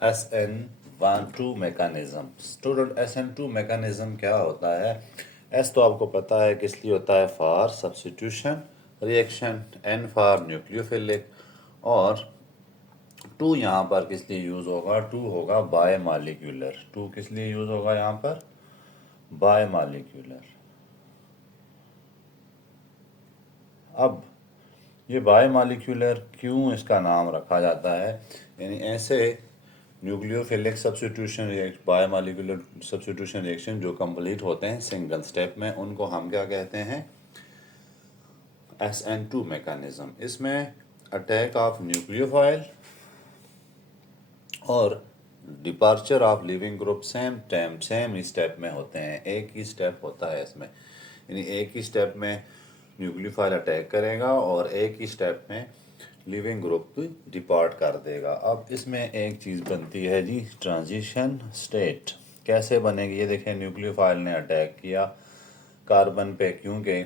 SN2 mechanism. Student SN2 mechanism क्या होता है? एस तो आपको पता है किस लिए होता है, for substitution reaction, N for nucleophilic, और टू यहाँ पर किस लिए यूज होगा, टू होगा बाय मालिक्यूलर। टू किस लिए यूज होगा यहाँ पर, बाय मालिक्यूलर। अब ये बाय मालिक्यूलर क्यों इसका नाम रखा जाता है, यानी ऐसे nucleophilic substitution reaction, bimolecular substitution reaction जो कंप्लीट होते हैं सिंगल स्टेप में, उनको हम क्या कहते हैं, SN2 मैकेनिज्म। इसमें अटैक ऑफ न्यूक्लियोफाइल और departure of leaving group same he step में होते हैं, एक ही स्टेप होता है इसमें, यानी एक ही स्टेप में न्यूक्लियोफाइल अटैक करेगा और एक ही स्टेप में लिविंग ग्रुप डिपार्ट कर देगा। अब इसमें एक चीज़ बनती है जी, ट्रांजिशन स्टेट। कैसे बनेगी ये देखें, न्यूक्लियोफाइल ने अटैक किया कार्बन पे, क्योंकि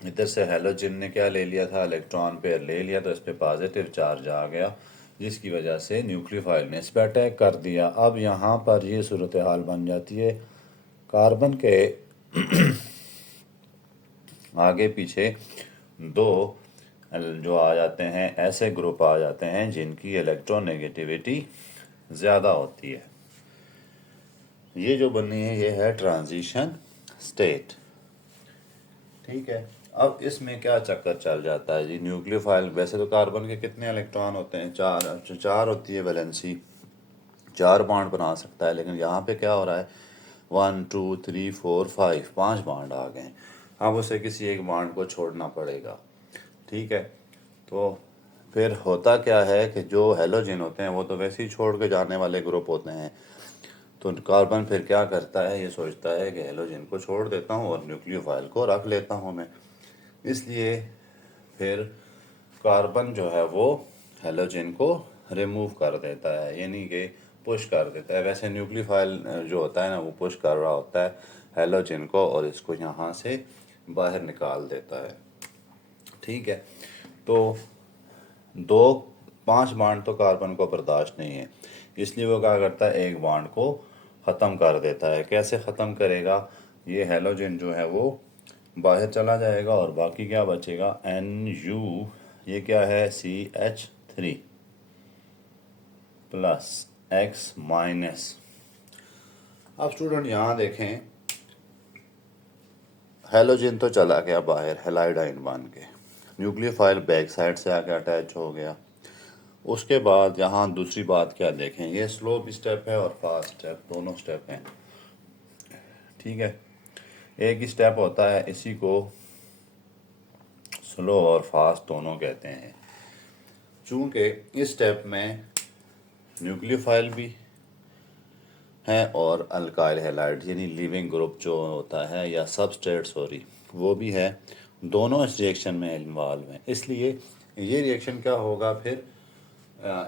इधर से हैलोजन ने क्या ले लिया था, इलेक्ट्रॉन पेयर ले लिया, तो इस पे पॉजिटिव चार्ज आ गया, जिसकी वजह से न्यूक्लियोफाइल ने इस पर अटैक कर दिया। अब यहाँ पर ये सूरत हाल बन जाती है, कार्बन के आगे पीछे दो जो आ जाते हैं, ऐसे ग्रुप आ जाते हैं जिनकी इलेक्ट्रोनेगेटिविटी ज़्यादा होती है। ये जो बनी है ये है ट्रांजिशन स्टेट। ठीक है, अब इसमें क्या चक्कर चल जाता है जी, न्यूक्लियोफाइल, वैसे तो कार्बन के कितने इलेक्ट्रॉन होते हैं, चार होती है वैलेंसी, चार बॉन्ड बना सकता है, लेकिन यहाँ पे क्या हो रहा है, 1 2 3 4 5, 5 बॉन्ड आ गए। अब उसे किसी एक बॉन्ड को छोड़ना पड़ेगा। ठीक है, तो फिर होता क्या है कि जो हैलोजन होते हैं वो तो वैसे ही छोड़ के जाने वाले ग्रुप होते हैं, तो कार्बन फिर क्या करता है, ये सोचता है कि हैलोजन को छोड़ देता हूँ और न्यूक्लियोफाइल को रख लेता हूँ मैं। इसलिए फिर कार्बन जो है वो हैलोजन को रिमूव कर देता है, यानी कि पुश कर देता है। वैसे न्यूक्लियोफाइल जो होता है ना, वो पुश कर रहा होता है हैलोजन को और इसको यहाँ से बाहर निकाल देता है। ठीक है, तो दो 5 बॉन्ड तो कार्बन को बर्दाश्त नहीं है, इसलिए वो क्या करता है, एक बॉन्ड को ख़त्म कर देता है। कैसे ख़त्म करेगा, ये हैलोजन जो है वो बाहर चला जाएगा और बाकी क्या बचेगा, Nu, ये क्या है, CH3 प्लस X माइनस। अब स्टूडेंट यहाँ देखें, हैलोजन तो चला गया बाहर हैलाइड आयन बन के, न्यूक्लियोफाइल बैक साइड से आके अटैच हो गया। उसके बाद यहाँ दूसरी बात क्या देखें, ये स्लो स्टेप है और फास्ट स्टेप, दोनों स्टेप हैं। ठीक है, एक ही स्टेप होता है, इसी को स्लो और फास्ट दोनों कहते हैं। चूँकि इस स्टेप में न्यूक्लियोफाइल भी है और अल्काइल हैलाइड यानी लिविंग ग्रुप जो होता है, या सबस्ट्रेट सॉरी, वो भी है, दोनों इस रिएक्शन में इन्वॉल्व हैं। इसलिए ये रिएक्शन क्या होगा फिर,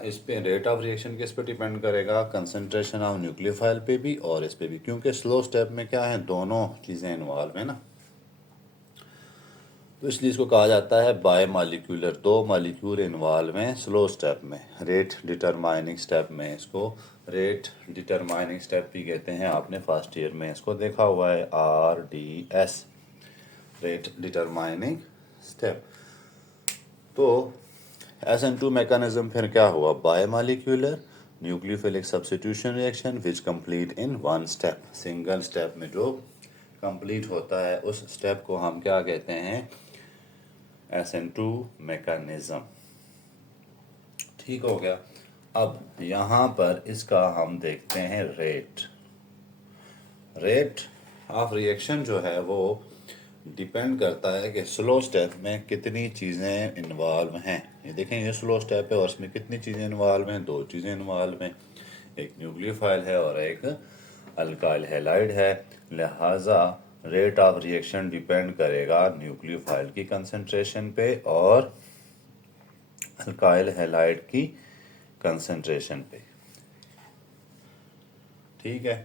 इस पे रेट ऑफ रिएक्शन किस पे डिपेंड करेगा, कंसंट्रेशन ऑफ न्यूक्लियोफाइल पे भी और इस पे भी, क्योंकि स्लो स्टेप में क्या है, दोनों चीज़ें इन्वॉल्व है ना। तो इसलिए इसको कहा जाता है बाय मालिक्यूलर, दो मालिक्यूल इन्वॉल्व हैं स्लो स्टेप में, रेट डिटरमाइनिंग स्टेप में। इसको रेट डिटरमाइनिंग स्टेप भी कहते हैं, आपने फर्स्ट ईयर में इसको देखा हुआ है, RDS, रेट डिटरमाइनिंग स्टेप। तो SN2 मैकेनिज्म फिर क्या हुआ, bimolecular nucleophilic substitution reaction which complete in one step, single step में जो कंप्लीट होता है उस स्टेप को हम क्या कहते हैं, SN2 मैकेनिज्म। ठीक हो गया। अब यहाँ पर इसका हम देखते हैं रेट ऑफ रिएक्शन जो है वो डिपेंड करता है कि स्लो स्टेप में कितनी चीज़ें इन्वॉल्व हैं। ये देखें, ये स्लो स्टेप है और इसमें कितनी चीज़ें इन्वॉल्व हैं, दो चीज़ें इन्वॉल्व हैं, एक न्यूक्लियोफाइल है और एक अल्काइल हैलाइड है। लिहाजा रेट ऑफ रिएक्शन डिपेंड करेगा न्यूक्लियोफाइल की कंसंट्रेशन पे और अल्काइल हैलाइड की कंसंट्रेशन पे। ठीक है,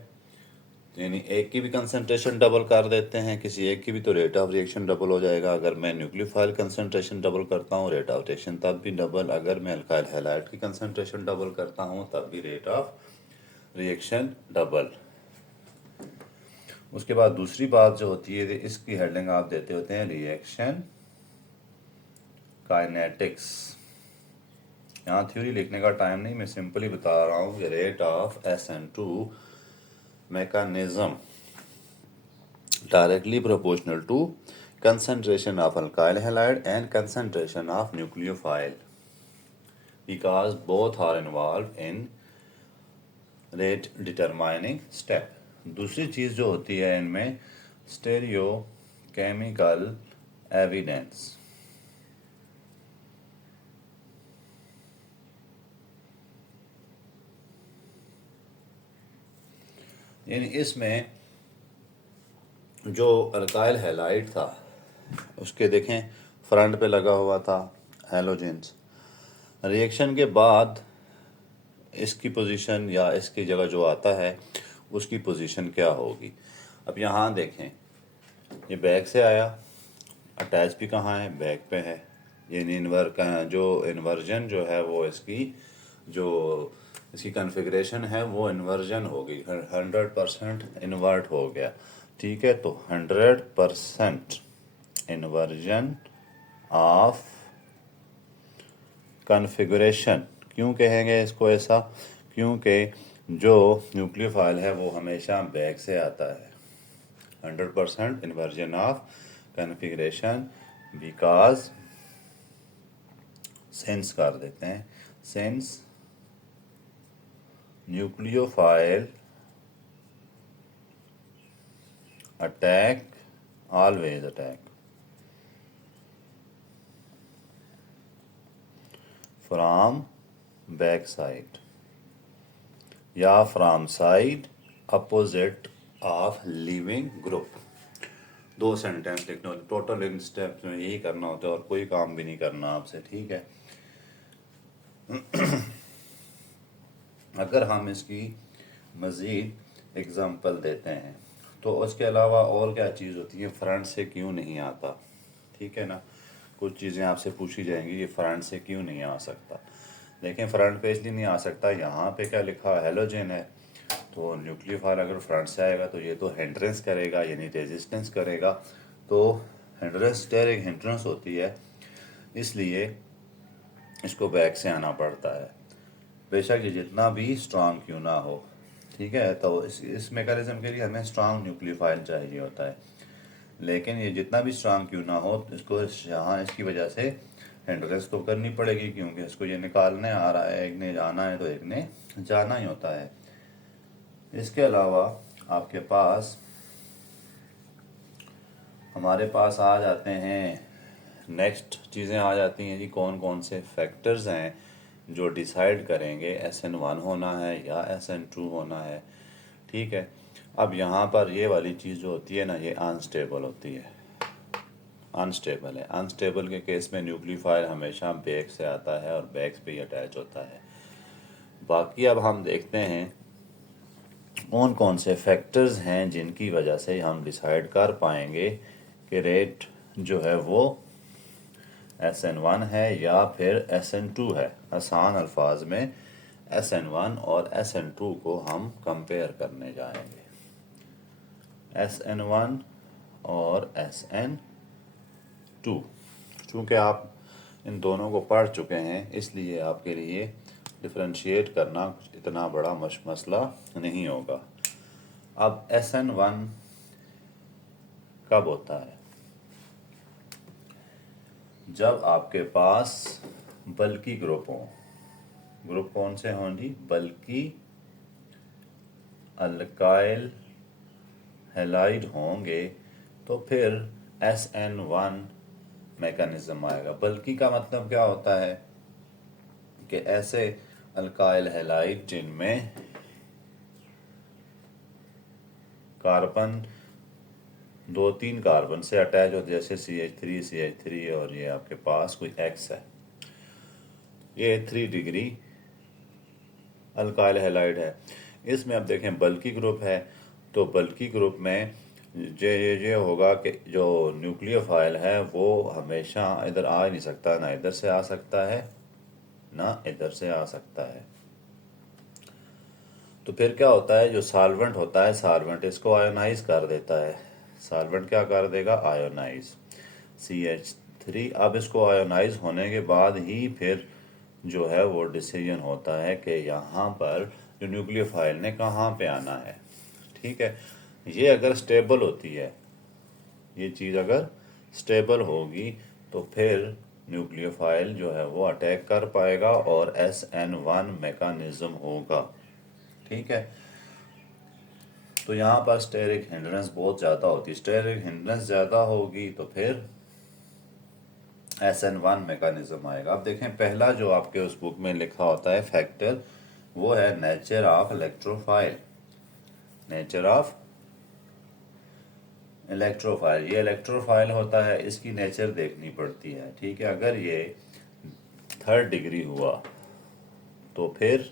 यानी एक की भी कंसंट्रेशन डबल कर देते हैं किसी एक की भी, तो रेट ऑफ रिएक्शन डबल हो जाएगा। अगर मैं न्यूक्लियोफाइल कंसंट्रेशन डबल करता हूँ रेट ऑफ रिएक्शन तब भी डबल। अगर मैं अल्काइल हैलाइड की कंसंट्रेशन डबल करता हूँ तब भी रेट ऑफ रिएक्शन डबल। उसके बाद दूसरी बात जो होती है, इसकी हेडिंग आप देते होते हैं रिएक्शन काइनेटिक्स। यहाँ थ्योरी लिखने का टाइम नहीं, मैं सिंपली बता रहा हूँ कि rate of SN2 mechanism directly proportional to concentration of alkyl halide and concentration of nucleophile because both are involved in rate determining step। दूसरी चीज़ जो होती है इनमें स्टेरियो केमिकल एविडेंस। यानी इसमें जो अल्काइल हैलाइड था उसके देखें फ्रंट पे लगा हुआ था हैलोजेंस, रिएक्शन के बाद इसकी पोजीशन या इसकी जगह जो आता है उसकी पोजीशन क्या होगी। अब यहाँ देखें ये बैक से आया, अटैच भी कहाँ है, बैक पे है। ये जो इन्वर्जन जो है वो इसकी कॉन्फ़िगरेशन है वो इन्वर्जन होगी, 100% इन्वर्ट हो गया। ठीक है, तो 100% इन्वर्जन ऑफ कॉन्फ़िगरेशन। क्यों कहेंगे इसको ऐसा? क्योंकि जो न्यूक्लियोफाइल है वो हमेशा बैक से आता है। 100% inversion of configuration because sense कर देते हैं, sense nucleophile attack always attack from back side या from side opposite of leaving group. 2 sentence लिखना होता है टोटल, इन स्टेप्स में यही करना होता है और कोई काम भी नहीं करना आपसे। ठीक है, अगर हम इसकी मज़ीद एग्जांपल देते हैं तो उसके अलावा और क्या चीज़ होती है, फ्रंट से क्यों नहीं आता। ठीक है ना, कुछ चीज़ें आपसे पूछी जाएंगी, ये फ्रंट से क्यों नहीं आ सकता। देखें फ्रंट पे इसलिए नहीं आ सकता, यहाँ पे क्या लिखा है, हेलोजन है, तो न्यूक्लियोफाइल अगर फ्रंट से आएगा तो ये तो हिंड्रेंस करेगा यानी रेजिस्टेंस करेगा। तो हिंड्रेंस डायरेक्ट हिंड्रेंस होती है, इसलिए इसको बैक से आना पड़ता है, बेशक ये जितना भी स्ट्रांग क्यों ना हो। ठीक है, तो इस मेकानिज्म के लिए हमें स्ट्रांग न्यूक्लियोफाइल चाहिए होता है, लेकिन ये जितना भी स्ट्रांग क्यों ना हो इसको यहाँ इसकी वजह से हिंड्रेंस तो करनी पड़ेगी, क्योंकि इसको ये निकालने आ रहा है, एक ने जाना है तो एक ने जाना ही होता है। इसके अलावा आपके पास हमारे पास आ जाते हैं नेक्स्ट चीज़ें आ जाती हैं जी, कौन कौन से फैक्टर्स हैं जो डिसाइड करेंगे SN1 होना है या SN2 होना है। ठीक है, अब यहाँ पर ये वाली चीज़ जो होती है ना, ये अनस्टेबल होती है, अनस्टेबल है। अनस्टेबल के केस में न्यूक्लियोफाइल हमेशा बैक से आता है और बैक पे ही अटैच होता है। बाकी अब हम देखते हैं कौन कौन से फैक्टर्स हैं जिनकी वजह से हम डिसाइड कर पाएंगे कि रेट जो है वो SN1 है या फिर SN2 है। आसान अल्फाज में SN1 और SN2 को हम कंपेयर करने जाएंगे। SN1 और SN2, चूँकि आप इन दोनों को पढ़ चुके हैं इसलिए आपके लिए डिफरेंशिएट करना कुछ इतना बड़ा मसला नहीं होगा। अब SN1 कब होता है? जब आपके पास बल्की ग्रुप हों। ग्रुप कौन से हों जी? बल्की अल्काइल हैलाइड होंगे तो फिर SN1 मैकेनिज्म आएगा। बल्कि का मतलब क्या होता है कि ऐसे अल्काइल हैलाइड जिनमें कार्बन 2-3 कार्बन से अटैच होते, जैसे CH3 और ये आपके पास कोई X है, ये 3 डिग्री अल्काइल हैलाइड है। इसमें अब देखें बल्की ग्रुप है तो बल्कि ग्रुप में ये होगा कि जो न्यूक्लियोफाइल है वो हमेशा इधर आ ही नहीं सकता, ना इधर से आ सकता है ना इधर से आ सकता है। तो फिर क्या होता है, जो सॉल्वेंट होता है, सॉल्वेंट इसको आयोनाइज कर देता है। सॉल्वेंट क्या कर देगा, आयोनाइज CH3। अब इसको आयोनाइज होने के बाद ही फिर जो है वो डिसीजन होता है कि यहाँ पर जो न्यूक्लियोफाइल ने कहाँ पे आना है। ठीक है, ये अगर स्टेबल होती है, ये चीज़ अगर स्टेबल होगी तो फिर न्यूक्लियोफाइल जो है वो अटैक कर पाएगा और SN1 मैकेनिज्म होगा। ठीक है, तो यहाँ पर स्टेरिक हिंड्रेंस बहुत ज़्यादा होती है। स्टेरिक हिंड्रेंस ज़्यादा होगी तो फिर SN1 मैकेनिज्म आएगा। अब देखें, पहला जो आपके उस बुक में लिखा होता है फैक्टर, वो है nature of electrophile. Nature of electrophile, ये इलेक्ट्रोफाइल होता है, इसकी नेचर देखनी पड़ती है। ठीक है, अगर ये 3rd डिग्री हुआ तो फिर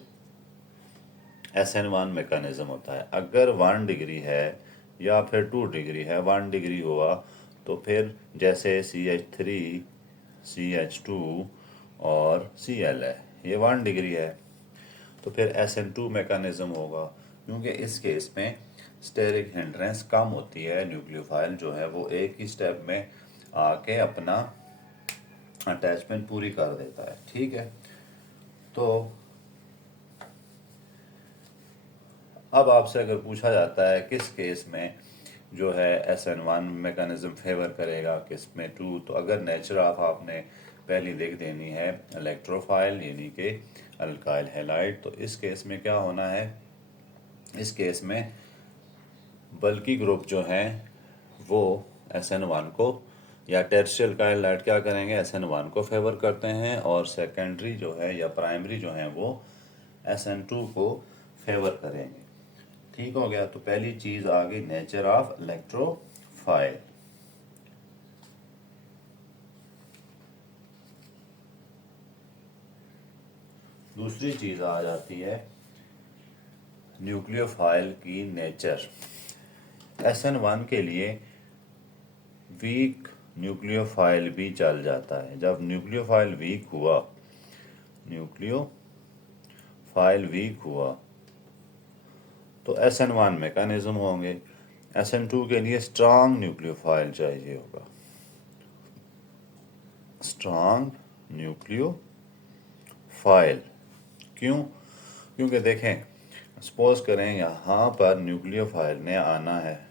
SN1 मैकेनिज्म होता है। अगर 1 डिग्री है या फिर 2 डिग्री है, 1 डिग्री हुआ तो फिर जैसे CH3, CH2 और Cl है, ये 1 डिग्री है तो फिर SN2 मैकेनिज्म होगा, क्योंकि इस केस में स्टेरिक हिंड्रेंस कम होती है। न्यूक्लियोफाइल जो है वो एक ही स्टेप में आके अपना अटैचमेंट पूरी कर देता है। ठीक है, तो अब आपसे अगर पूछा जाता है किस केस में जो है SN1 मैकेनिज्म फेवर करेगा, किस में 2, तो अगर नेचर ऑफ आपने पहली देख देनी है इलेक्ट्रोफाइल यानी कि अल्काइल हैलाइड, तो इस केस में क्या होना है, इस केस में बल्कि ग्रुप जो हैं वो SN1 को या टेर्शियल अल्काइल हैलाइड क्या करेंगे, SN1 को फेवर करते हैं, और सेकेंडरी जो है या प्राइमरी जो है वो SN2 को फेवर करेंगे। ठीक हो गया, तो पहली चीज आ गई नेचर ऑफ इलेक्ट्रोफाइल। दूसरी चीज आ जाती है न्यूक्लियोफाइल की नेचर। SN1 के लिए वीक न्यूक्लियोफाइल भी चल जाता है। जब न्यूक्लियोफाइल वीक हुआ, न्यूक्लियोफाइल वीक हुआ तो SN1 मैकेनिज्म होंगे। SN2 के लिए स्ट्रांग न्यूक्लियोफाइल चाहिए होगा, स्ट्रांग न्यूक्लियोफाइल। क्यों? क्योंकि देखें, सपोज करें यहाँ पर न्यूक्लियोफाइल ने आना है।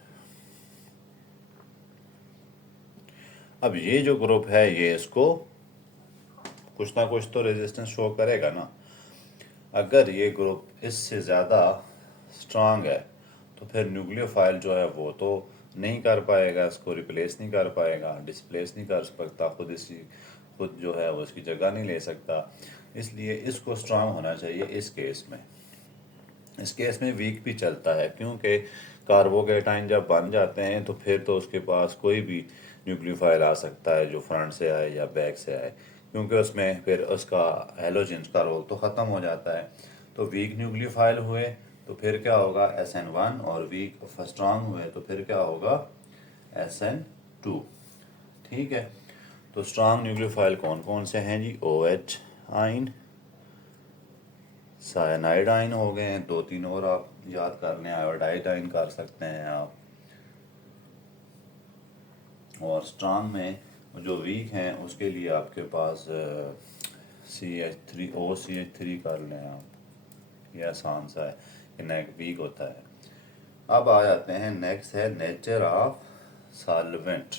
अब ये जो ग्रुप है ये इसको कुछ ना कुछ तो रेजिस्टेंस शो करेगा ना। अगर ये ग्रुप इससे ज़्यादा स्ट्रांग है तो फिर न्यूक्लियोफाइल जो है वो तो नहीं कर पाएगा, इसको रिप्लेस नहीं कर पाएगा, डिस्प्लेस नहीं कर सकता, खुद जो है वो इसकी जगह नहीं ले सकता। इसलिए इसको स्ट्रांग होना चाहिए। इस केस में वीक भी चलता है, क्योंकि कार्बोकेटाइन जब बन जाते हैं तो फिर तो उसके पास कोई भी न्यूक्लियोफाइल आ सकता है जो फ्रंट से आए या बैक से आए, क्योंकि उसमें फिर उसका हैलोजेंस का रोल तो ख़त्म हो जाता है। तो वीक न्यूक्लियोफाइल हुए तो फिर क्या होगा, SN1, और वीक स्ट्रांग हुए तो फिर क्या होगा, SN2। ठीक है, तो स्ट्रांग न्यूक्लियोफाइल कौन कौन से हैं जी, OH आइन, साइनाइड आइन हो गए हैं, 2-3 और आप याद कर लें, आयोडाइड आइन कर सकते हैं आप। और स्ट्रांग में जो वीक हैं उसके लिए आपके पास CH3, OCH3 कर लें आप, ये आसान सा है कि नेक वीक होता है। अब आ जाते हैं, नेक्स्ट है नेचर ऑफ सॉल्वेंट।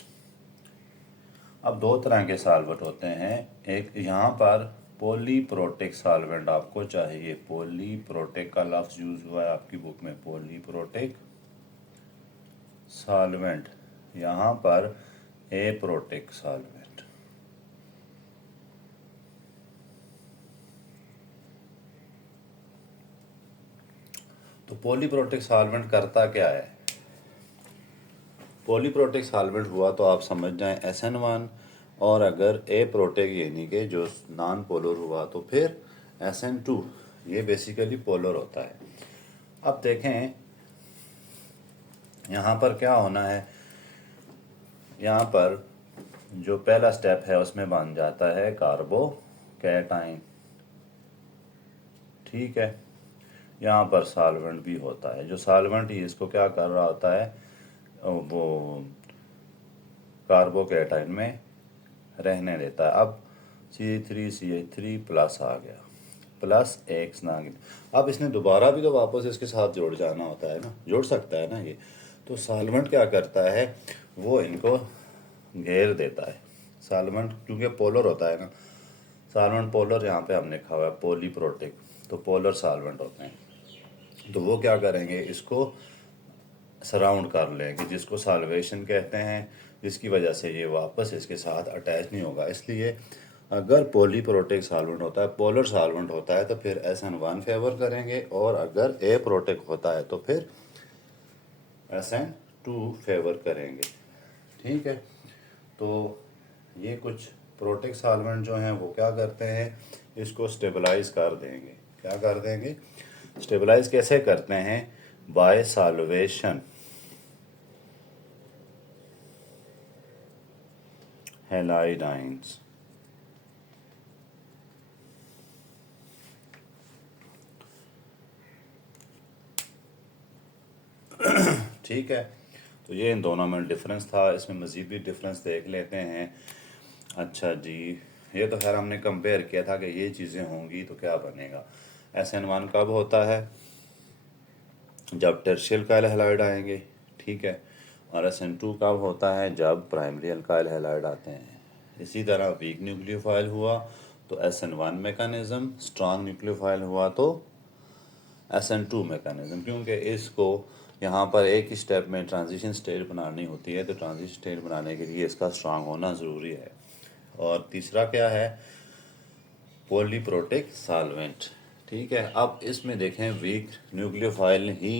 अब 2 तरह के सॉल्वेंट होते हैं। एक यहाँ पर पॉलीप्रोटिक सॉल्वेंट आपको चाहिए। पॉलीप्रोटिक का लफ्ज़ यूज़ हुआ है आपकी बुक में, पॉलीप्रोटिक सॉल्वेंट, यहाँ पर एप्रोटिक सॉल्वेंट। तो पॉलीप्रोटिक सॉल्वेंट करता क्या है, पॉलीप्रोटिक सॉल्वेंट हुआ तो आप समझ जाएं SN1, और अगर एप्रोटिक यानी कि जो नॉन पोलर हुआ तो फिर SN2। ये बेसिकली पोलर होता है। अब देखें, यहाँ पर क्या होना है, यहाँ पर जो पहला स्टेप है उसमें बन जाता है कार्बोकैटाइन, ठीक है। यहाँ पर सॉल्वेंट भी होता है, जो सॉल्वेंट ही इसको क्या कर रहा होता है, वो कार्बोकैटाइन में रहने देता है। अब CH3 प्लस आ गया, प्लस एक स्नाग। अब इसने दोबारा भी तो वापस इसके साथ जोड़ जाना होता है ना, जोड़ सकता है ना ये। तो सॉल्वेंट क्या करता है, वो इनको घेर देता है। सॉल्वेंट क्योंकि पोलर होता है ना, सॉल्वेंट पोलर यहाँ पे हमने लिखा हुआ है पॉलीप्रोटिक, तो पोलर सॉल्वेंट होते हैं। तो वो क्या करेंगे, इसको सराउंड कर लेंगे, जिसको सॉल्वेशन कहते हैं, जिसकी वजह से ये वापस इसके साथ अटैच नहीं होगा। इसलिए अगर पॉलीप्रोटिक सॉल्वेंट होता है, पोलर सॉल्वेंट होता है, तो फिर SN1 फेवर करेंगे, और अगर एप्रोटिक होता है तो फिर SN2 फेवर करेंगे, ठीक है। तो ये कुछ प्रोटिक सॉल्वेंट जो हैं वो क्या करते हैं, इसको स्टेबलाइज कर देंगे। क्या कर देंगे, स्टेबलाइज कैसे करते हैं, बाय सॉल्वेशन हैलाइडाइंस, ठीक है। तो ये इन दोनों में डिफरेंस था, इसमें मज़ीद भी डिफरेंस देख लेते हैं। अच्छा जी, ये तो खैर हमने कंपेयर किया था कि ये चीज़ें होंगी तो क्या बनेगा। SN1 कब होता है, जब टर्शियल काइल हैलाइड आएंगे, ठीक है। और SN2 कब होता है, जब प्राइमरी अल्काइल हैलाइड आते हैं। इसी तरह वीक न्यूक्लियोफाइल हुआ तो SN1 मैकेनिज़्म, स्ट्रॉन्ग न्यूक्लियोफाइल हुआ तो SN2 मैकेनिज़्म। क्योंकि इसको यहाँ पर एक ही स्टेप में ट्रांजिशन स्टेट बनानी होती है, तो ट्रांजिशन स्टेट बनाने के लिए इसका स्ट्रांग होना ज़रूरी है। और तीसरा क्या है, पॉलीप्रोटिक सॉल्वेंट, ठीक है। अब इसमें देखें वीक न्यूक्लियोफाइल ही,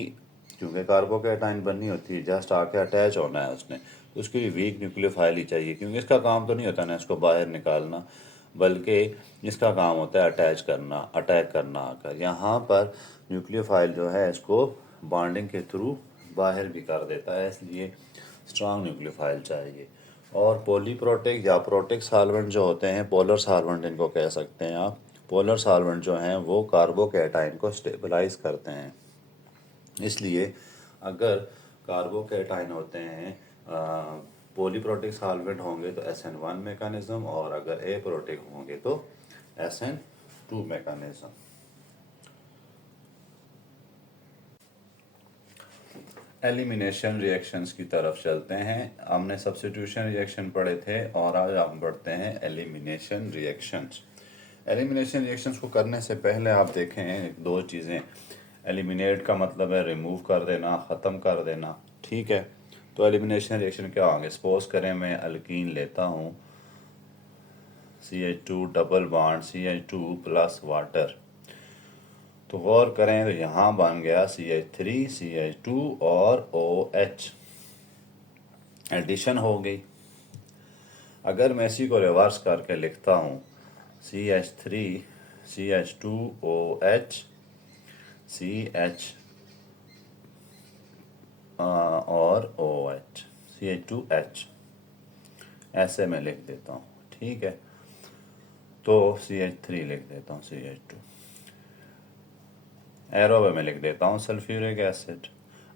क्योंकि कार्बोकैटाइन बननी होती है, जस्ट आके अटैच होना है उसने, तो उसके लिए वीक न्यूक्लियोफाइल ही चाहिए, क्योंकि इसका काम तो नहीं होता ना इसको बाहर निकालना, बल्कि इसका काम होता है अटैच करना, अटैक करना आकर। यहाँ पर न्यूक्लियोफाइल जो है इसको बॉन्डिंग के थ्रू बाहर भी कर देता है, इसलिए स्ट्रॉन्ग न्यूक्लियोफाइल चाहिए। और पॉलीप्रोटिक या प्रोटिक सॉल्वेंट जो होते हैं, पोलर सॉल्वेंट इनको कह सकते हैं आप, पोलर सॉल्वेंट जो हैं वो कार्बोकैटाइन को स्टेबलाइज करते हैं। इसलिए अगर कार्बोकैटाइन होते हैं, पॉलीप्रोटिक सॉल्वेंट होंगे तो SN1 मैकेनिज्म, और अगर एप्रोटिक होंगे तो SN2 मैकेनिज्म। एलिमिनेशन रिएक्शंस की तरफ चलते हैं। हमने सब्स्टिट्यूशन रिएक्शन पढ़े थे और आज हम पढ़ते हैं एलिमिनेशन रिएक्शंस। एलिमिनेशन रिएक्शंस को करने से पहले आप देखें दो चीज़ें। एलिमिनेट का मतलब है रिमूव कर देना, ख़त्म कर देना, ठीक है। तो एलिमिनेशन रिएक्शन क्या होंगे, सपोज करें मैं अल्कीन लेता हूँ, CH2 double bond CH2 plus water, तो गौर करें तो यहाँ बन गया CH3 CH2 और OH, एडिशन हो गई। अगर मैं इसी को रिवर्स करके लिखता हूँ, CH3 CH2 OH CH और OH CH2H, ऐसे मैं लिख देता हूँ, ठीक है। तो CH3 लिख देता हूँ, CH2 एरो पे मैं लिख देता हूँ सल्फ्यूरिक एसिड।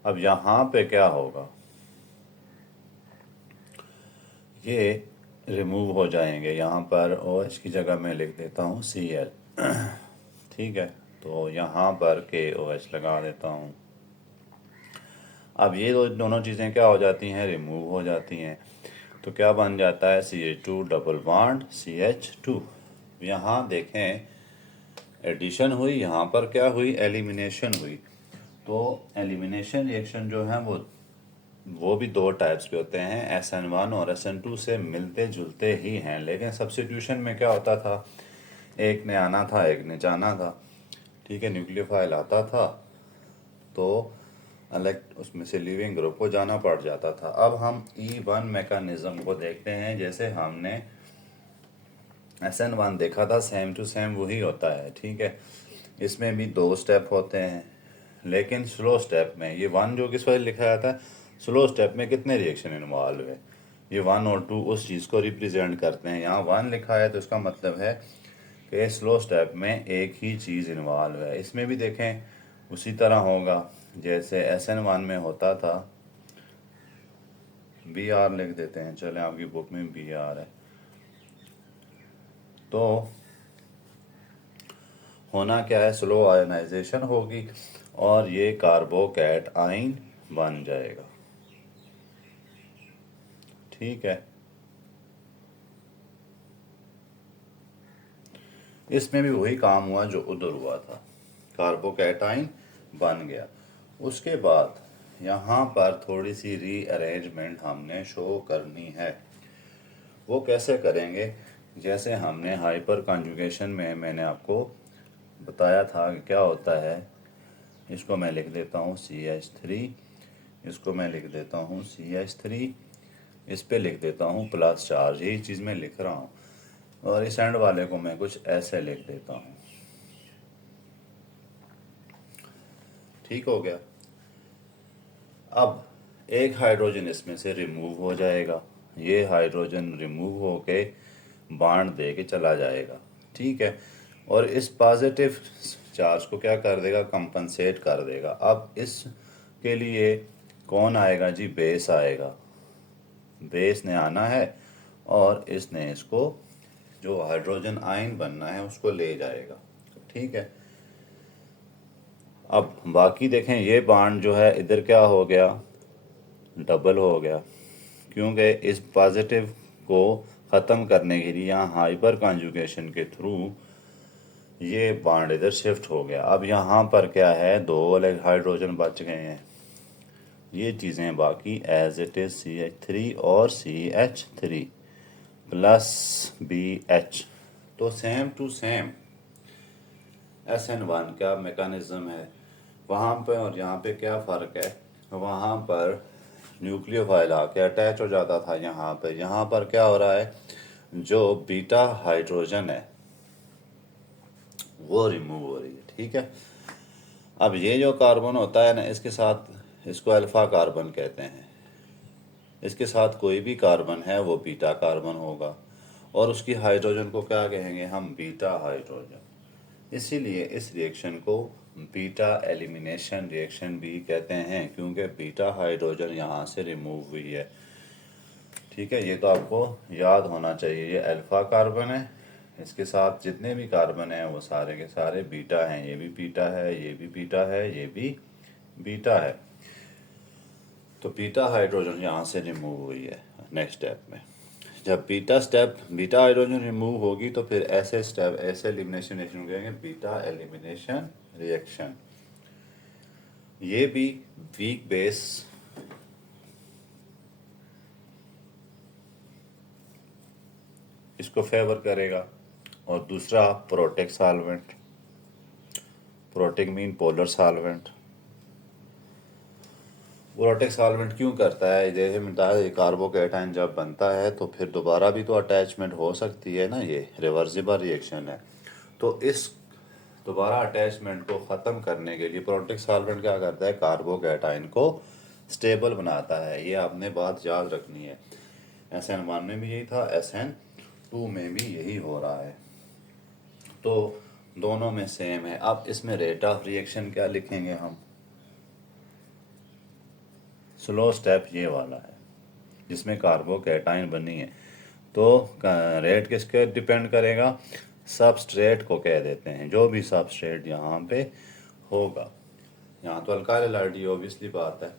अब यहाँ पे क्या होगा, ये रिमूव हो जाएंगे, यहाँ पर OH की जगह मैं लिख देता हूँ Cl, ठीक है। तो यहाँ पर KOH लगा देता हूँ। अब ये दोनों चीज़ें क्या हो जाती हैं, रिमूव हो जाती हैं। तो क्या बन जाता है, CH2 डबल बॉन्ड CH2। यहाँ देखें एडिशन हुई, यहाँ पर क्या हुई, एलिमिनेशन हुई। तो एलिमिनेशन रिएक्शन जो है वो भी दो टाइप्स के होते हैं, SN1 और SN2 से मिलते जुलते ही हैं, लेकिन सब्स्टिट्यूशन में क्या होता था, एक ने आना था एक ने जाना था, ठीक है। न्यूक्लियोफाइल आता था तो अलग उसमें से लिविंग ग्रुप को जाना पड़ जाता था। अब हम E1 मैकेनिज्म को देखते हैं। जैसे हमने SN1 देखा था, सेम टू सेम वही होता है, ठीक है। इसमें भी दो स्टेप होते हैं, लेकिन स्लो स्टेप में ये वन जो किस वजह लिखा जाता है, स्लो स्टेप में कितने रिएक्शन इन्वॉल्व है, ये 1 और 2 उस चीज़ को रिप्रेजेंट करते हैं। यहाँ 1 लिखा है तो इसका मतलब है कि स्लो स्टेप में एक ही चीज़ इन्वॉल्व है। इसमें भी देखें उसी तरह होगा जैसे SN1 में होता था। BR लिख देते हैं, चलें आपकी बुक में BR है। तो होना क्या है, स्लो आयनाइजेशन होगी और ये कार्बोकैटाइन बन जाएगा। ठीक है, इसमें भी वही काम हुआ जो उधर हुआ था, कार्बोकैटाइन बन गया। उसके बाद यहाँ पर थोड़ी सी रीअरेंजमेंट हमने शो करनी है। वो कैसे करेंगे, जैसे हमने हाइपर कॉन्जुगेशन में मैंने आपको बताया था कि क्या होता है। इसको मैं लिख देता हूँ CH3, इसको मैं लिख देता हूँ CH3, इस पे लिख देता हूँ प्लस चार्ज, यही चीज़ मैं लिख रहा हूँ। और इस एंड वाले को मैं कुछ ऐसे लिख देता हूँ। ठीक हो गया। अब एक हाइड्रोजन इसमें से रिमूव हो जाएगा, ये हाइड्रोजन रिमूव होके बांड दे के चला जाएगा। ठीक है, और इस पॉजिटिव चार्ज को क्या कर देगा, कंपनसेट कर देगा। अब इसके लिए कौन आएगा जी, बेस आएगा। बेस ने आना है और इसने इसको जो हाइड्रोजन आयन बनना है उसको ले जाएगा। ठीक है, अब बाकी देखें, ये बांड जो है इधर क्या हो गया, डबल हो गया, क्योंकि इस पॉजिटिव को ख़त्म करने के लिए यहाँ हाइपर कॉन्जुगेशन के थ्रू ये बांड इधर शिफ्ट हो गया। अब यहाँ पर क्या है, 2 अलग हाइड्रोजन बच गए हैं। ये चीज़ें बाकी एज इट इज़ CH3 और CH3 प्लस BH। तो सेम टू सेम SN1 का मेकानिज़म है वहाँ पे, और यहाँ पे क्या फ़र्क है, वहाँ पर न्यूक्लियोफाइल आके अटैच हो जाता था। यहाँ पर क्या हो रहा है, जो बीटा हाइड्रोजन है वो रिमूव हो रही है। ठीक है, अब ये जो कार्बन होता है ना, इसके साथ इसको अल्फ़ा कार्बन कहते हैं। इसके साथ कोई भी कार्बन है वो बीटा कार्बन होगा, और उसकी हाइड्रोजन को क्या कहेंगे हम, बीटा हाइड्रोजन। इसीलिए इस रिएक्शन को बीटा एलिमिनेशन रिएक्शन भी कहते हैं, क्योंकि बीटा हाइड्रोजन यहाँ से रिमूव हुई है। ठीक है, ये तो आपको याद होना चाहिए। ये अल्फ़ा कार्बन है, इसके साथ जितने भी कार्बन हैं वो सारे के सारे बीटा हैं। ये भी बीटा है, ये भी बीटा है, ये भी बीटा है। तो बीटा हाइड्रोजन यहाँ से रिमूव हुई है। नेक्स्ट स्टेप में जब बीटा हाइड्रोजन रिमूव होगी तो फिर ऐसे स्टेप, ऐसे एलिमिनेशन रिएक्शन कहेंगे बीटा एलिमिनेशन रिएक्शन। ये भी वीक बेस इसको फेवर करेगा, और दूसरा protic solvent. Protic mean polar solvent. Protic solvent क्यों करता है, जैसे बताया कार्बोकैटायन जब बनता है तो फिर दोबारा भी तो अटैचमेंट हो सकती है ना, ये रिवर्सिबल रिएक्शन है। तो इस दोबारा अटैचमेंट को ख़त्म करने के लिए प्रोटिक सॉल्वेंट क्या करता है, कार्बोकैटायन को स्टेबल बनाता है। ये आपने बात याद रखनी है। SN1 में भी यही था, SN2 में भी यही हो रहा है, तो दोनों में सेम है। अब इसमें रेट ऑफ रिएक्शन क्या लिखेंगे हम, स्लो स्टेप ये वाला है जिसमें कार्बोकैटायन बनी है। तो रेट किसके डिपेंड करेगा, सबस्ट्रेट को कह देते हैं, जो भी सबस्ट्रेट यहाँ पे होगा। यहाँ तो अल्काइल हैलाइड ऑब्वियसली बात है,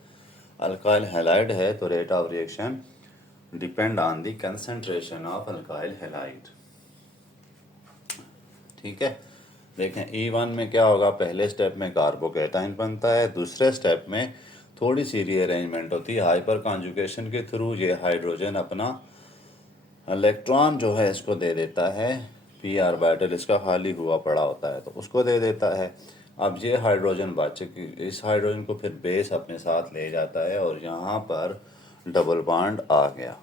अल्काइल हैलाइड है तो rate of reaction depend on the concentration of alkyl halide. ठीक है, देखें E1 में क्या होगा, पहले स्टेप में कार्बोकैटायन बनता है, दूसरे स्टेप में थोड़ी सी रीअरेंजमेंट होती है हाइपर कॉन्जुगेशन के थ्रू। ये हाइड्रोजन अपना इलेक्ट्रॉन जो है इसको दे देता है, p ऑर्बिटल इसका खाली हुआ पड़ा होता है तो उसको दे देता है। अब ये हाइड्रोजन बच, इस हाइड्रोजन को फिर बेस अपने साथ ले जाता है और यहाँ पर डबल बॉन्ड आ गया।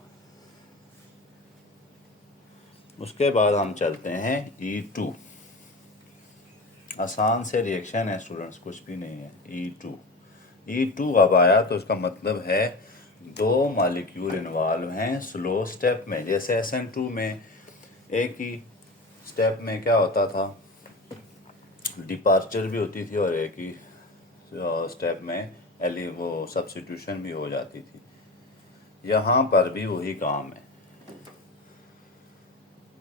उसके बाद हम चलते हैं E2। आसान से रिएक्शन है स्टूडेंट्स, कुछ भी नहीं है। E2 E2 अब आया तो इसका मतलब है दो मॉलिक्यूल इन्वॉल्व हैं स्लो स्टेप में। जैसे SN2 में एक ही स्टेप में क्या होता था, डिपार्चर भी होती थी और एक ही स्टेप में वो सब्स्टिट्यूशन भी हो जाती थी। यहाँ पर भी वही काम है।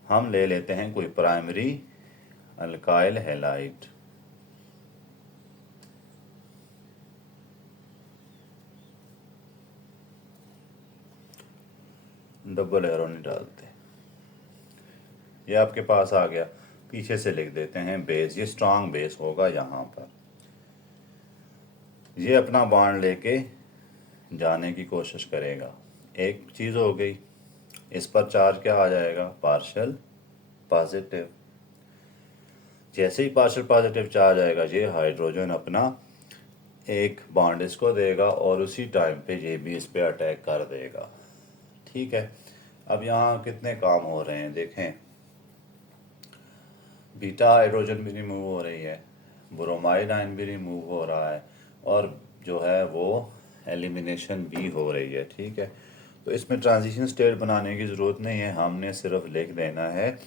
हम ले लेते हैं कोई primary alkyl halide, double arrow नहीं डालते, ये आपके पास आ गया। पीछे से लिख देते हैं बेस, ये स्ट्रांग बेस होगा। यहाँ पर ये अपना बॉन्ड लेके जाने की कोशिश करेगा। एक चीज़ हो गई, इस पर चार्ज क्या आ जाएगा, पार्शियल पॉजिटिव। जैसे ही पार्शियल पॉजिटिव चार्ज आएगा, ये हाइड्रोजन अपना एक बॉन्ड इसको देगा और उसी टाइम पे ये भी इस पे अटैक कर देगा। ठीक है, अब यहाँ कितने काम हो रहे हैं देखें। बीटा हाइड्रोजन भी रिमूव हो रही है, ब्रोमाइड आयन भी रिमूव हो रहा है, और जो है वो एलिमिनेशन भी हो रही है। ठीक है, तो इसमें ट्रांजिशन स्टेट बनाने की ज़रूरत नहीं है, हमने सिर्फ लिख देना है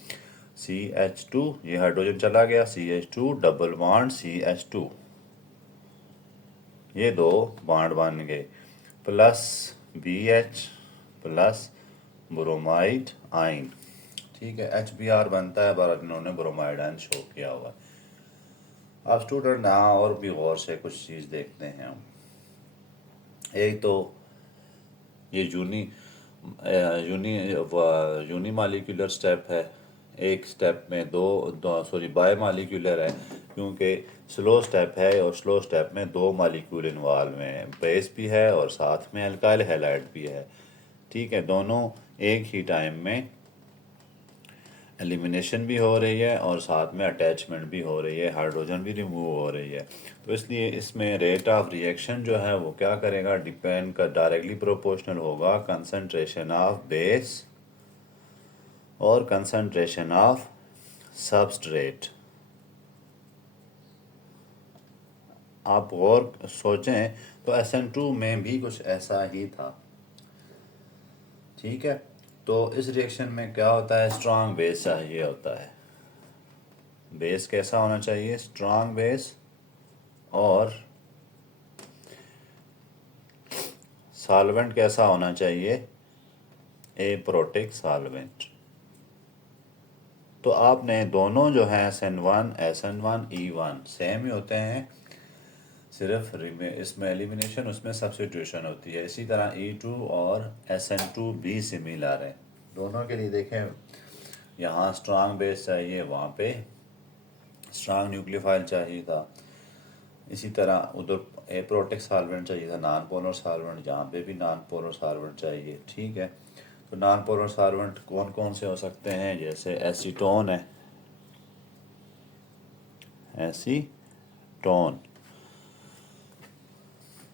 CH2, ये हाइड्रोजन चला गया, CH2 डबल बॉन्ड CH2, ये दो बॉन्ड बन गए, plus BH plus bromide ion. ठीक है, HBr बनता है, पर इन्होंने ब्रोमाइड आयन शो किया हुआ है। अब स्टूडेंट यहाँ और भी गौर से कुछ चीज़ देखते हैं हम। एक तो ये यूनी मालिक्यूलर स्टेप है, एक स्टेप में दो बाय मालिक्यूलर है, क्योंकि स्लो स्टेप है और स्लो स्टेप में दो मालिक्यूल इन्वॉल्व हैं, बेस भी है और साथ में अल्काइल हैलाइड भी है। ठीक है, दोनों एक ही टाइम में एलिमिनेशन भी हो रही है और साथ में अटैचमेंट भी हो रही है, हाइड्रोजन भी रिमूव हो रही है। तो इसलिए इसमें रेट ऑफ रिएक्शन जो है वो क्या करेगा, डिपेंड कर डायरेक्टली प्रोपोर्शनल होगा कंसंट्रेशन ऑफ बेस और कंसंट्रेशन ऑफ सबस्ट्रेट। आप और सोचें तो SN2 में भी कुछ ऐसा ही था। ठीक है, तो इस रिएक्शन में क्या होता है, स्ट्रांग बेस चाहिए होता है। बेस कैसा होना चाहिए, स्ट्रांग बेस, और सॉल्वेंट कैसा होना चाहिए, एप्रोटिक सॉल्वेंट। तो आपने दोनों जो हैं SN1 E1 सेम ही होते हैं, सिर्फ इसमें एलिमिनेशन उसमें सब्स्टिट्यूशन होती है। इसी तरह E2 और SN2 भी सिमिलर है। दोनों के लिए देखें, यहाँ स्ट्रांग बेस चाहिए, वहाँ पे स्ट्रांग न्यूक्लियोफाइल चाहिए था। इसी तरह उधर एप्रोटिक सॉल्वेंट चाहिए था, नॉन पोलर सॉल्वेंट, यहाँ पे भी नॉन पोलर सॉल्वेंट चाहिए। ठीक है, तो नॉन पोलर सॉल्वेंट कौन कौन से हो सकते हैं, जैसे एसीटोन है, एसीटोन।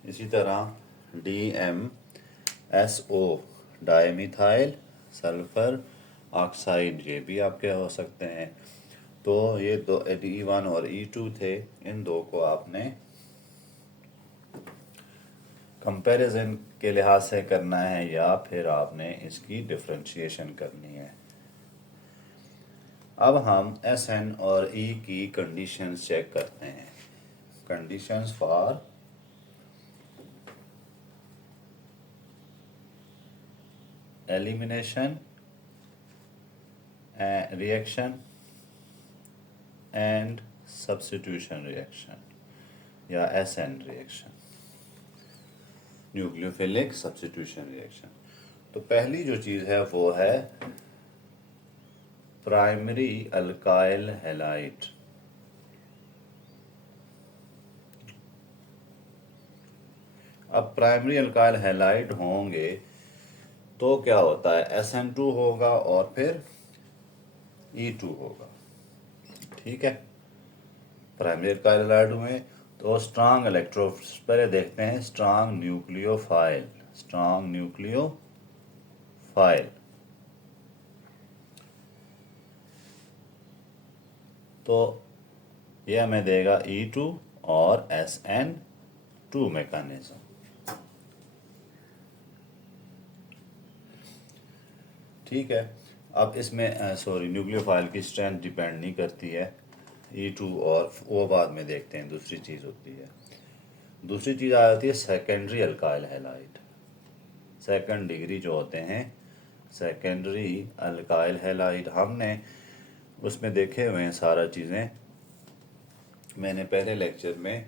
इसी तरह DMSO, डाईमिथाइल सल्फर ऑक्साइड, ये भी आपके हो सकते हैं। तो ये दो E1 और E2 थे, इन दो को आपने कंपैरिजन के लिहाज से करना है या फिर आपने इसकी डिफरेंशिएशन करनी है। अब हम SN और E की कंडीशंस चेक करते हैं। Conditions for elimination reaction and substitution reaction या SN reaction, nucleophilic substitution reaction. तो पहली जो चीज़ है वो है प्राइमरी अल्काइल हैलाइड। अब प्राइमरी अल्काइल हैलाइड होंगे तो क्या होता है, SN2 होगा और फिर E2 होगा। ठीक है, प्राइमरी अल्काइल हैलाइड हुए तो स्ट्रांग इलेक्ट्रो, पहले देखते हैं स्ट्रांग न्यूक्लियोफाइल। स्ट्रांग न्यूक्लियोफाइल तो ये हमें देगा E2 और SN2। To mechanism. ठीक है, अब इसमें सॉरी न्यूक्लियोफाइल की स्ट्रेंथ डिपेंड नहीं करती है E2, और वो बाद में देखते हैं, दूसरी चीज़ होती है। दूसरी चीज़ आ जाती है secondary alkyl halide. Second degree जो होते हैं सेकेंडरी अल्काइल हैलाइड, हमने उसमें देखे हुए हैं सारा चीज़ें, मैंने पहले लेक्चर में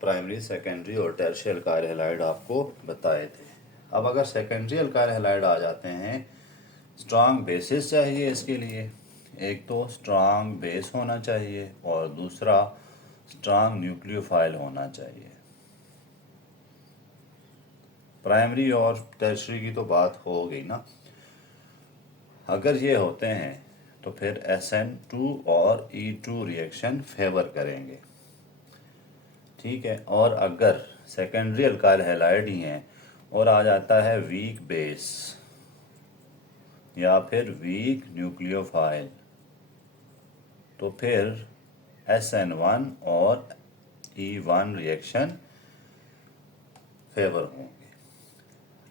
प्राइमरी, सेकेंडरी और टर्शियरी अल्काइल हैलाइड आपको बताए थे। अब अगर सेकेंडरी अल्काइल हैलाइड आ जाते हैं, स्ट्रांग बेसिस चाहिए इसके लिए। एक तो स्ट्रांग बेस होना चाहिए और दूसरा स्ट्रांग न्यूक्लियोफाइल होना चाहिए। प्राइमरी और टर्शियरी की तो बात हो गई ना। अगर ये होते हैं तो फिर SN2 और E2 रिएक्शन फेवर करेंगे। ठीक है, और अगर सेकेंडरी अल्काइल हैलाइड ही हैं और आ जाता है वीक बेस या फिर वीक न्यूक्लियोफाइल, तो फिर SN1 और E1 रिएक्शन फेवर होंगे।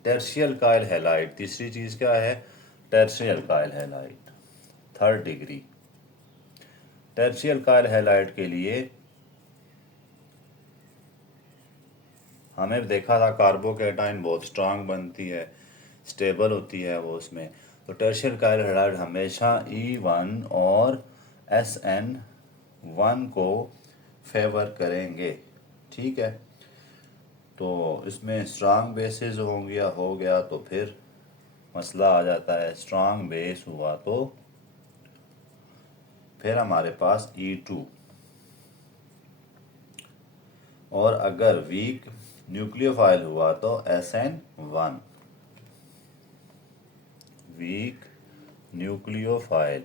टर्शियरी अल्काइल हैलाइड, तीसरी चीज़ क्या है, tertiary alkyl halide, third degree. Tertiary alkyl halide के लिए हमें देखा था कार्बोकैटाइन बहुत स्ट्रांग बनती है, स्टेबल होती है वो उसमें। तो टर्शियरी अल्काइल हैलाइड हमेशा E1 और SN1 को फेवर करेंगे। ठीक है, तो इसमें स्ट्रांग बेसिस हो गया तो फिर मसला आ जाता है, स्ट्रांग बेस हुआ तो फिर हमारे पास E2, और अगर वीक न्यूक्लियोफाइल हुआ तो SN1, वीक न्यूक्लियोफाइल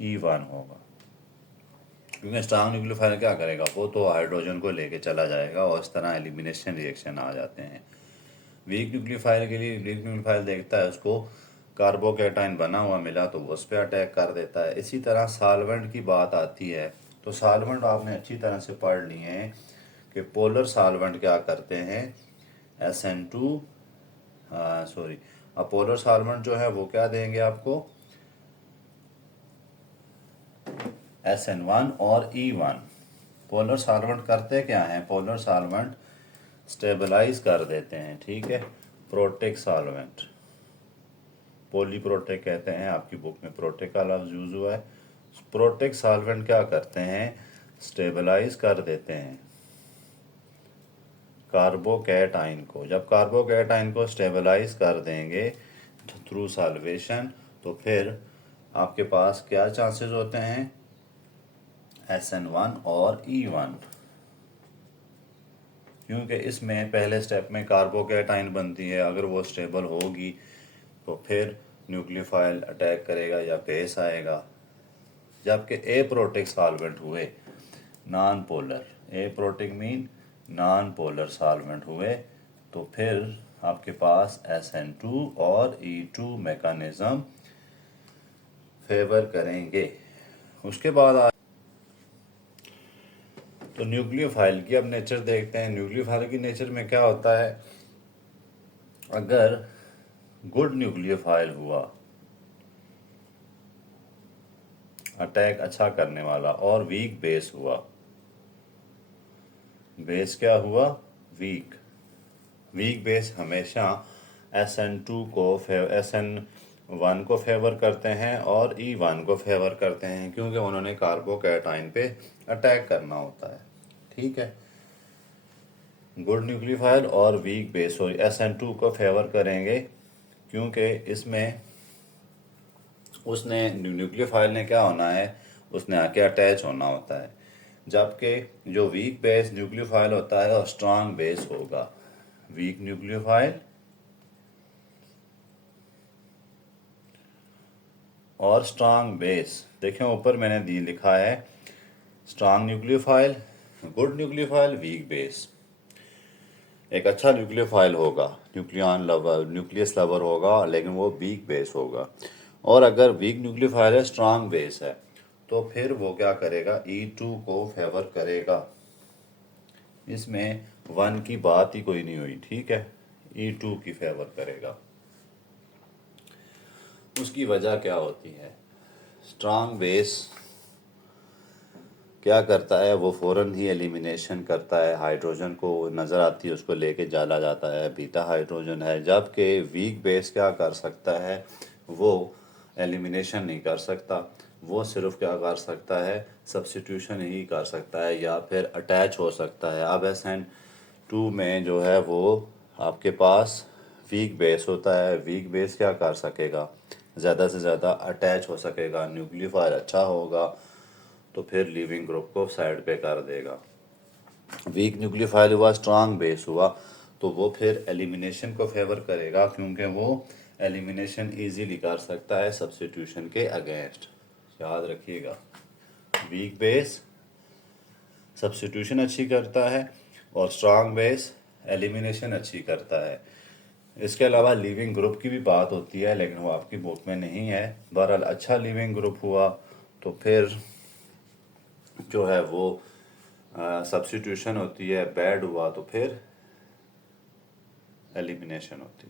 E1 होगा। क्योंकि स्ट्रांग न्यूक्लियोफाइल क्या करेगा, वो तो हाइड्रोजन को लेके चला जाएगा और इस तरह एलिमिनेशन रिएक्शन आ जाते हैं। वीक न्यूक्लियोफाइल के लिए वीक न्यूक्लियोफाइल देखता है उसको कार्बोकैटाइन बना हुआ मिला तो वो उस पर अटैक कर देता है। इसी तरह सॉल्वेंट की बात आती है, तो सॉल्वेंट आपने अच्छी तरह से पढ़ लिए हैं कि पोलर सॉल्वेंट क्या करते हैं, SN2 सॉरी अपोलर सॉल्वेंट जो है वो क्या देंगे आपको, SN1 और E1। पोलर सॉल्वेंट करते क्या हैं, पोलर सॉल्वेंट स्टेबलाइज कर देते हैं। ठीक है, प्रोटेक सॉल्वेंट, पॉलीप्रोटेक कहते हैं, आपकी बुक में प्रोटेक का लफ्ज यूज हुआ है। प्रोटेक सॉल्वेंट क्या करते हैं, स्टेबलाइज कर देते हैं कार्बोकैटाइन को। जब कार्बोकैटाइन को स्टेबलाइज कर देंगे थ्रू सॉल्वेशन, तो फिर आपके पास क्या चांसेस होते हैं, SN1 और E1, क्योंकि इसमें पहले स्टेप में कार्बोकैटाइन बनती है, अगर वो स्टेबल होगी तो फिर न्यूक्लियोफाइल अटैक करेगा या बेस आएगा। जबकि ए प्रोटिक सॉल्वेंट हुए non polar, aprotic mean non polar solvent हुए, तो फिर आपके पास SN2 और E2 मैकेनिज्म फेवर करेंगे। उसके बाद तो न्यूक्लियोफाइल की अब नेचर देखते हैं। न्यूक्लियोफाइल की नेचर में क्या होता है, अगर गुड न्यूक्लियोफाइल हुआ, अटैक अच्छा करने वाला, और वीक बेस हुआ, बेस क्या हुआ, वीक, वीक बेस हमेशा SN2 को SN1 को फेवर करते हैं और E1 को फेवर करते हैं, क्योंकि उन्होंने कार्बोकैटाइन पे अटैक करना होता है। ठीक है, गुड न्यूक्लियोफाइल और वीक बेस सॉरी SN2 को फेवर करेंगे, क्योंकि इसमें उसने न्यूक्लियोफाइल ने क्या होना है, उसने आके अटैच होना होता है। जबकि जो वीक बेस न्यूक्लियोफाइल होता है और स्ट्रांग बेस होगा, वीक न्यूक्लियोफाइल और स्ट्रांग बेस। देखें ऊपर मैंने दी लिखा है strong nucleophile, good nucleophile, weak base. एक अच्छा न्यूक्लियोफाइल होगा, न्यूक्लियन लवर, न्यूक्लियस लवर होगा, लेकिन वो वीक बेस होगा। और अगर वीक न्यूक्लियोफाइल है, स्ट्रांग बेस है, तो फिर वो क्या करेगा, E2 को फेवर करेगा। इसमें 1 की बात ही कोई नहीं हुई, ठीक है। E2 की फेवर करेगा। उसकी वजह क्या होती है? स्ट्रांग बेस क्या करता है, वो फ़ौरन ही एलिमिनेशन करता है, हाइड्रोजन को नज़र आती है उसको लेके जाला जाता है, बीटा हाइड्रोजन है। जबकि वीक बेस क्या कर सकता है, वो एलिमिनेशन नहीं कर सकता, वो सिर्फ क्या कर सकता है, सब्स्टिट्यूशन ही कर सकता है या फिर अटैच हो सकता है। अब SN2 में जो है वो आपके पास वीक बेस होता है, वीक बेस क्या कर सकेगा, ज़्यादा से ज़्यादा अटैच हो सकेगा, न्यूक्लियोफाइल अच्छा होगा तो फिर लीविंग ग्रुप को साइड पे कर देगा। वीक न्यूक्लियोफाइल हुआ, स्ट्रांग बेस हुआ, तो वो फिर एलिमिनेशन को फेवर करेगा, क्योंकि वो एलिमिनेशन इजीली कर सकता है सब्स्टिट्यूशन के अगेंस्ट। याद रखिएगा, वीक बेस सब्स्टिट्यूशन अच्छी करता है और स्ट्रांग बेस एलिमिनेशन अच्छी करता है। इसके अलावा लिविंग ग्रुप की भी बात होती है, लेकिन वो आपकी बुक में नहीं है। बहरहाल अच्छा लिविंग ग्रुप हुआ तो फिर जो है वो सब्स्टिट्यूशन होती है, बैड हुआ तो फिर एलिमिनेशन होती है।